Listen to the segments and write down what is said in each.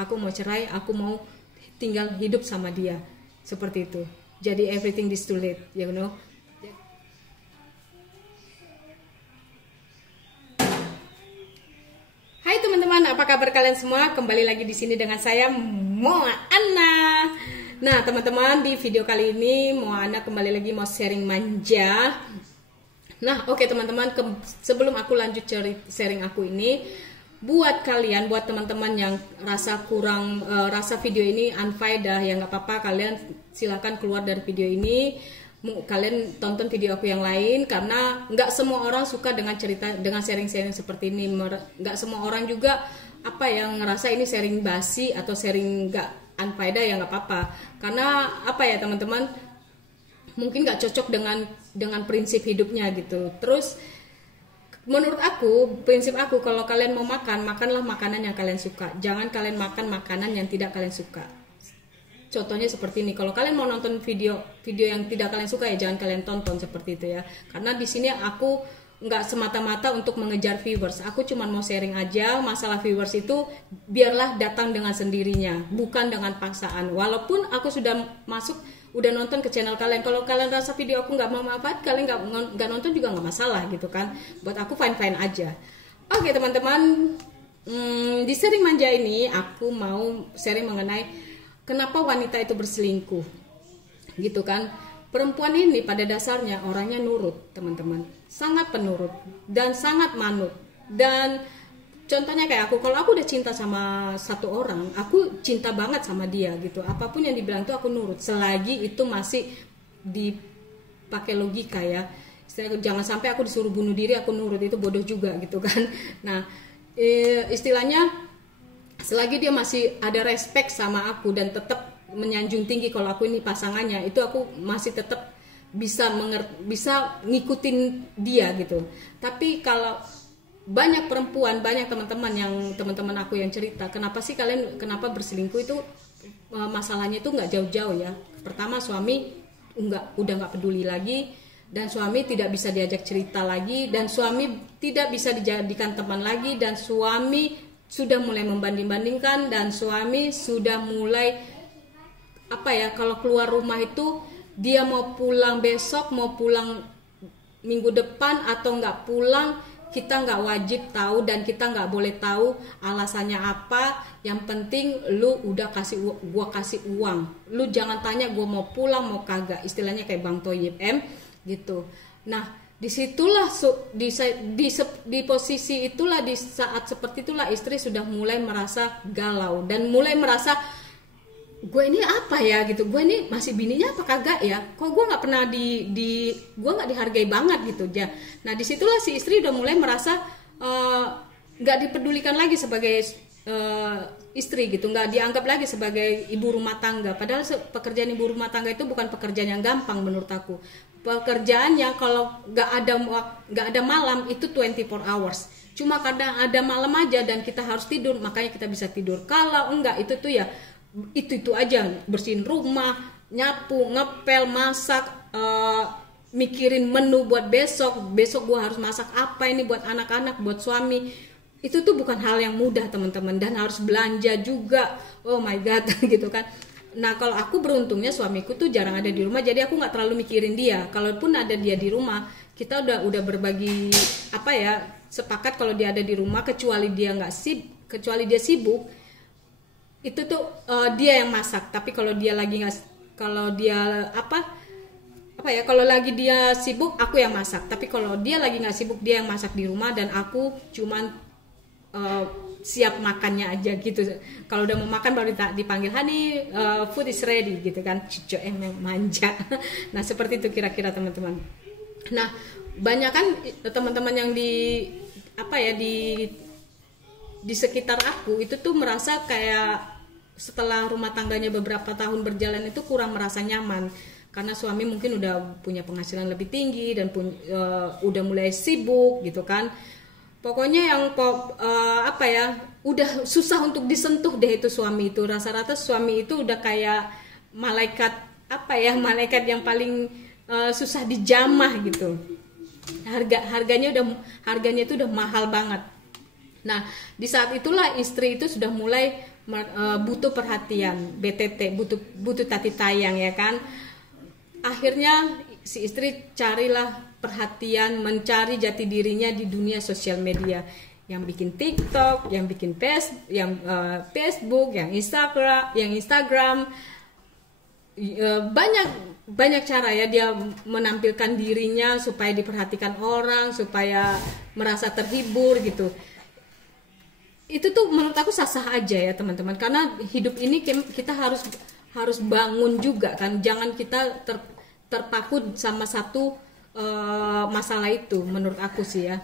aku mau cerai, aku mau tinggal hidup sama dia, seperti itu. Jadi everything is too late, you know. Hai teman-teman, apa kabar kalian semua? Kembali lagi di sini dengan saya Moana. Nah teman-teman, di video kali ini Moana kembali lagi mau sharing manja. Nah oke teman-teman, sebelum aku lanjut sharing aku ini, buat kalian, buat teman-teman yang rasa kurang, rasa video ini unfaedah, ya nggak apa-apa, kalian silakan keluar dari video ini. Kalian tonton video aku yang lain, karena nggak semua orang suka dengan cerita, dengan sharing-sharing seperti ini. Nggak semua orang juga apa yang ngerasa ini sharing basi atau sharing nggak unfaedah, ya nggak apa-apa. Karena apa ya teman-teman, mungkin nggak cocok dengan prinsip hidupnya gitu. Terus menurut aku, prinsip aku, kalau kalian mau makan, makanlah makanan yang kalian suka. Jangan kalian makan makanan yang tidak kalian suka. Contohnya seperti ini, kalau kalian mau nonton video yang tidak kalian suka, ya jangan kalian tonton seperti itu ya. Karena di sini aku nggak semata-mata untuk mengejar viewers, aku cuma mau sharing aja. Masalah viewers itu biarlah datang dengan sendirinya, bukan dengan paksaan. Walaupun aku sudah udah nonton ke channel kalian, kalau kalian rasa video aku nggak bermanfaat, kalian nggak nonton juga nggak masalah gitu kan. Buat aku fine-fine aja. Oke teman-teman, di sharing manja ini aku mau sharing mengenai kenapa wanita itu berselingkuh, gitu kan. Perempuan ini pada dasarnya orangnya nurut, teman-teman, sangat penurut dan sangat manut. Dan contohnya kayak aku, kalau aku udah cinta sama satu orang, aku cinta banget sama dia gitu. Apapun yang dibilang tuh aku nurut, selagi itu masih dipakai logika ya. Jangan sampai aku disuruh bunuh diri aku nurut, itu bodoh juga gitu kan. Nah, istilahnya selagi dia masih ada respect sama aku dan tetap menyanjung tinggi kalau aku ini pasangannya, itu aku masih tetap bisa ngikutin dia gitu. Tapi kalau banyak perempuan, banyak teman-teman aku yang cerita, kenapa berselingkuh itu, masalahnya itu nggak jauh-jauh ya. Pertama, suami udah nggak peduli lagi, dan suami tidak bisa diajak cerita lagi, dan suami tidak bisa dijadikan teman lagi, dan suami sudah mulai membanding-bandingkan, dan suami sudah mulai apa ya, kalau keluar rumah itu dia mau pulang besok, mau pulang minggu depan atau nggak pulang, kita nggak wajib tahu dan kita nggak boleh tahu alasannya apa. Yang penting lu udah gua kasih uang, lu jangan tanya gua mau pulang mau kagak, istilahnya kayak Bang Toyib gitu. Nah, disitulah di posisi itulah, di saat seperti itulah istri sudah mulai merasa galau dan mulai merasa, gue ini apa ya gitu, gue ini masih bininya apa kagak ya, kok gue nggak pernah gue nggak dihargai banget gitu ya. Nah disitulah si istri udah mulai merasa nggak dipedulikan lagi sebagai istri gitu, nggak dianggap lagi sebagai ibu rumah tangga. Padahal pekerjaan ibu rumah tangga itu bukan pekerjaan yang gampang menurut aku. Pekerjaannya kalau nggak ada malam itu 24 hours. Cuma kadang ada malam aja dan kita harus tidur, makanya kita bisa tidur. Kalau enggak, itu tuh ya itu aja, bersihin rumah, nyapu, ngepel, masak, mikirin menu buat besok gua harus masak apa ini buat anak-anak, buat suami. Itu tuh bukan hal yang mudah teman-teman, dan harus belanja juga. Oh my god gitu kan. Nah kalau aku beruntungnya suamiku tuh jarang ada di rumah, jadi aku nggak terlalu mikirin dia. Kalaupun ada dia di rumah, kita udah berbagi apa ya, sepakat kalau dia ada di rumah, kecuali dia sibuk, itu tuh dia yang masak. Tapi kalau dia lagi kalau lagi dia sibuk, aku yang masak. Tapi kalau dia lagi nggak sibuk, dia yang masak di rumah, dan aku cuman siap makannya aja gitu. Kalau udah mau makan baru dipanggil, honey, food is ready gitu kan. Cucu emang manja. Nah seperti itu kira-kira teman-teman. Nah banyak kan teman-teman yang di sekitar aku itu tuh merasa kayak setelah rumah tangganya beberapa tahun berjalan itu kurang merasa nyaman, karena suami mungkin udah punya penghasilan lebih tinggi dan udah mulai sibuk gitu kan. Pokoknya yang udah susah untuk disentuh deh itu suami itu. Rata-rata suami itu udah kayak malaikat malaikat yang paling susah dijamah gitu. Harganya itu udah mahal banget. Nah, di saat itulah istri itu sudah mulai butuh perhatian, BTT, butuh tati tayang ya kan. Akhirnya si istri carilah perhatian, mencari jati dirinya di dunia sosial media, yang bikin TikTok, yang bikin Facebook, yang Instagram, banyak cara ya dia menampilkan dirinya supaya diperhatikan orang, supaya merasa terhibur gitu. Itu tuh menurut aku sah-sah aja ya teman-teman, karena hidup ini kita harus bangun juga kan, jangan kita terpaku sama satu masalah itu, menurut aku sih ya.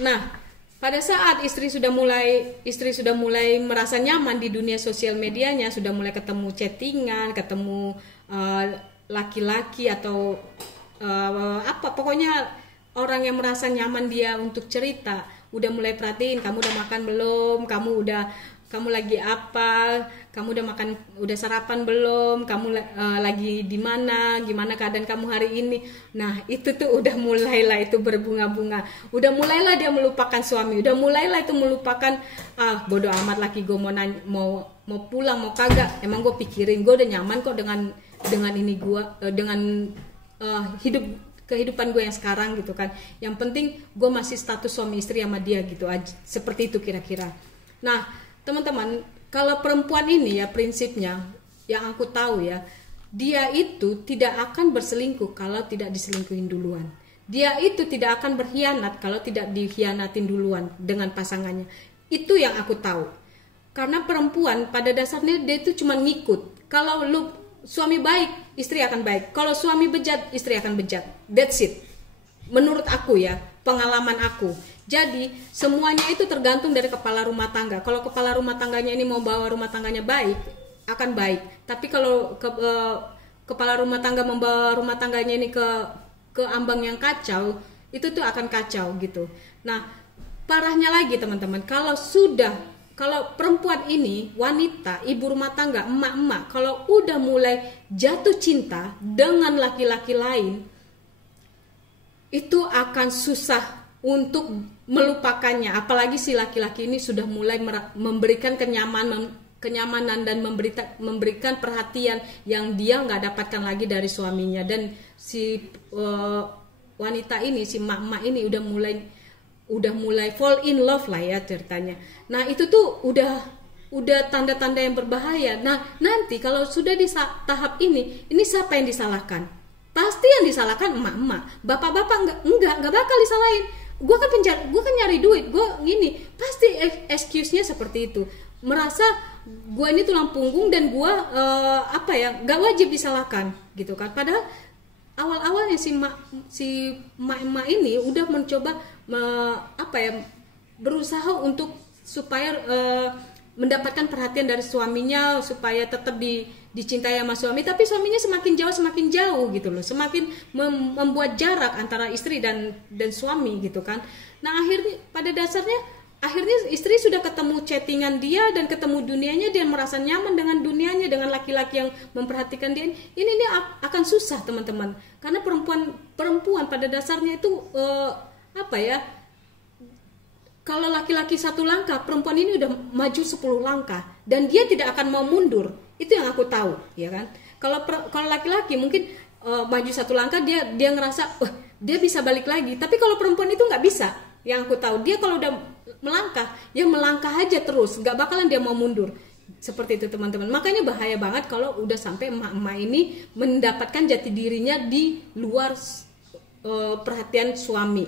Nah, pada saat istri sudah mulai merasa nyaman di dunia sosial medianya, sudah mulai ketemu chattingan, ketemu laki-laki atau pokoknya orang yang merasa nyaman dia untuk cerita, udah mulai perhatiin kamu udah makan belum, kamu lagi apa, kamu udah sarapan belum, kamu lagi di mana, gimana keadaan kamu hari ini. Nah itu tuh udah mulailah itu berbunga-bunga, udah mulailah dia melupakan suami, udah mulailah itu melupakan bodo amat laki gue mau pulang mau kagak, emang gue pikirin gue udah nyaman kok dengan ini gue dengan kehidupan gue yang sekarang gitu kan. Yang penting gue masih status suami istri sama dia gitu aja, seperti itu kira-kira. Nah teman-teman, kalau perempuan ini ya prinsipnya yang aku tahu ya, dia itu tidak akan berselingkuh kalau tidak diselingkuhin duluan. Dia itu tidak akan berkhianat kalau tidak dikhianatin duluan dengan pasangannya. Itu yang aku tahu. Karena perempuan pada dasarnya dia itu cuma ngikut. Kalau lu suami baik, istri akan baik. Kalau suami bejat, istri akan bejat. That's it. Menurut aku ya, pengalaman aku. Jadi semuanya itu tergantung dari kepala rumah tangga. Kalau kepala rumah tangganya ini mau bawa rumah tangganya baik, akan baik. Tapi kalau kepala rumah tangga membawa rumah tangganya ini ke ambang yang kacau, itu tuh akan kacau gitu. Nah parahnya lagi teman-teman, kalau perempuan ini, wanita, ibu rumah tangga, emak-emak, kalau udah mulai jatuh cinta dengan laki-laki lain, itu akan susah untuk melupakannya. Apalagi si laki-laki ini sudah mulai memberikan kenyamanan dan memberikan perhatian yang dia nggak dapatkan lagi dari suaminya. Dan si wanita ini, si emak-emak ini udah mulai fall in love lah ya ceritanya. Nah itu tuh udah tanda-tanda yang berbahaya. Nah nanti kalau sudah di tahap ini siapa yang disalahkan? Pasti yang disalahkan emak-emak. Bapak-bapak enggak bakal disalahin. Gue kan nyari duit, gue gini, pasti excuse-nya seperti itu, merasa gue ini tulang punggung dan gue gak wajib disalahkan gitu kan. Padahal awal-awalnya si emak ini udah mencoba berusaha untuk supaya mendapatkan perhatian dari suaminya, supaya tetap dicintai sama suami, tapi suaminya semakin jauh gitu loh, semakin membuat jarak antara istri dan suami gitu kan. Nah pada dasarnya istri sudah ketemu chattingan dia dan ketemu dunianya, dia merasa nyaman dengan dunianya, dengan laki-laki yang memperhatikan dia. Ini akan susah teman-teman, karena perempuan pada dasarnya itu kalau laki-laki satu langkah, perempuan ini udah maju 10 langkah dan dia tidak akan mau mundur. Itu yang aku tahu, ya kan? Kalau laki-laki mungkin maju 1 langkah dia ngerasa dia bisa balik lagi. Tapi kalau perempuan itu nggak bisa. Yang aku tahu, dia kalau udah melangkah, ya melangkah aja terus, nggak bakalan dia mau mundur. Seperti itu teman-teman. Makanya bahaya banget kalau udah sampai emak-emak ini mendapatkan jati dirinya di luar perhatian suami.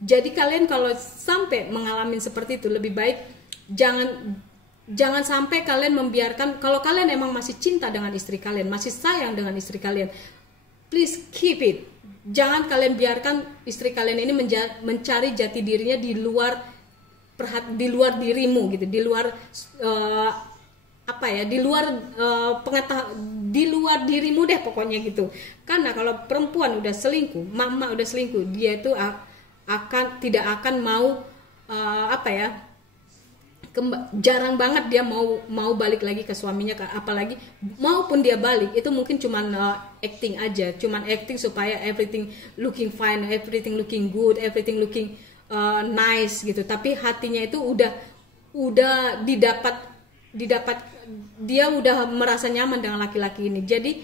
Jadi kalian kalau sampai mengalami seperti itu, lebih baik jangan sampai kalian membiarkan. Kalau kalian emang masih cinta dengan istri kalian, masih sayang dengan istri kalian, please keep it. Jangan kalian biarkan istri kalian ini mencari jati dirinya di luar dirimu gitu, di luar di luar dirimu deh pokoknya gitu. Karena kalau perempuan udah selingkuh, mama udah selingkuh, dia itu tidak akan mau jarang banget dia mau balik lagi ke suaminya, apalagi maupun dia balik itu mungkin cuman acting aja, cuman acting supaya everything looking fine, everything looking good, everything looking nice gitu. Tapi hatinya itu udah didapat dia udah merasa nyaman dengan laki-laki ini. Jadi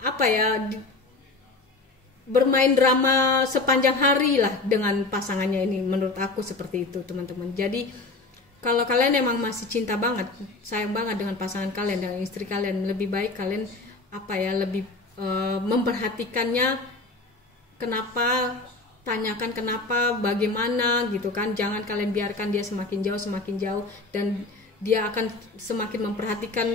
apa ya, bermain drama sepanjang hari lah dengan pasangannya ini, menurut aku seperti itu teman-teman. Jadi kalau kalian emang masih cinta banget, sayang banget dengan pasangan kalian, dengan istri kalian, lebih baik kalian lebih memperhatikannya. Kenapa, tanyakan kenapa, bagaimana gitu kan. Jangan kalian biarkan dia semakin jauh dan dia akan semakin memperhatikan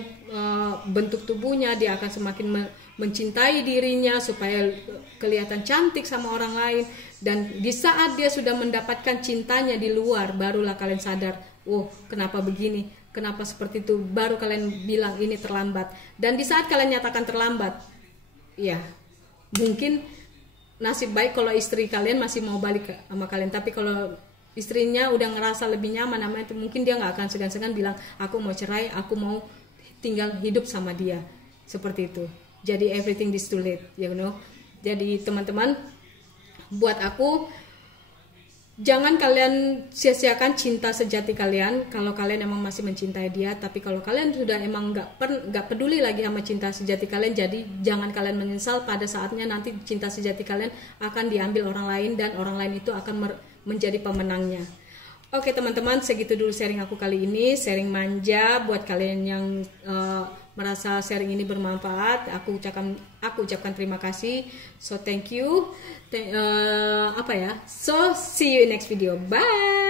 bentuk tubuhnya, dia akan semakin mencintai dirinya supaya kelihatan cantik sama orang lain. Dan di saat dia sudah mendapatkan cintanya di luar, barulah kalian sadar, oh kenapa begini, kenapa seperti itu, baru kalian bilang ini terlambat. Dan di saat kalian nyatakan terlambat, ya mungkin nasib baik kalau istri kalian masih mau balik sama kalian. Tapi kalau istrinya udah ngerasa lebih nyaman sama itu, mungkin dia nggak akan segan-segan bilang aku mau cerai, aku mau tinggal hidup sama dia, seperti itu. Jadi everything is too late, you know. Jadi teman-teman, buat aku, jangan kalian sia-siakan cinta sejati kalian kalau kalian emang masih mencintai dia. Tapi kalau kalian sudah emang nggak peduli lagi sama cinta sejati kalian, jadi jangan kalian menyesal pada saatnya nanti cinta sejati kalian akan diambil orang lain dan orang lain itu akan menjadi pemenangnya. Oke teman-teman, segitu dulu sharing aku kali ini, sharing manja. Buat kalian yang merasa sharing ini bermanfaat, aku ucapkan terima kasih. So thank you. So see you in next video. Bye.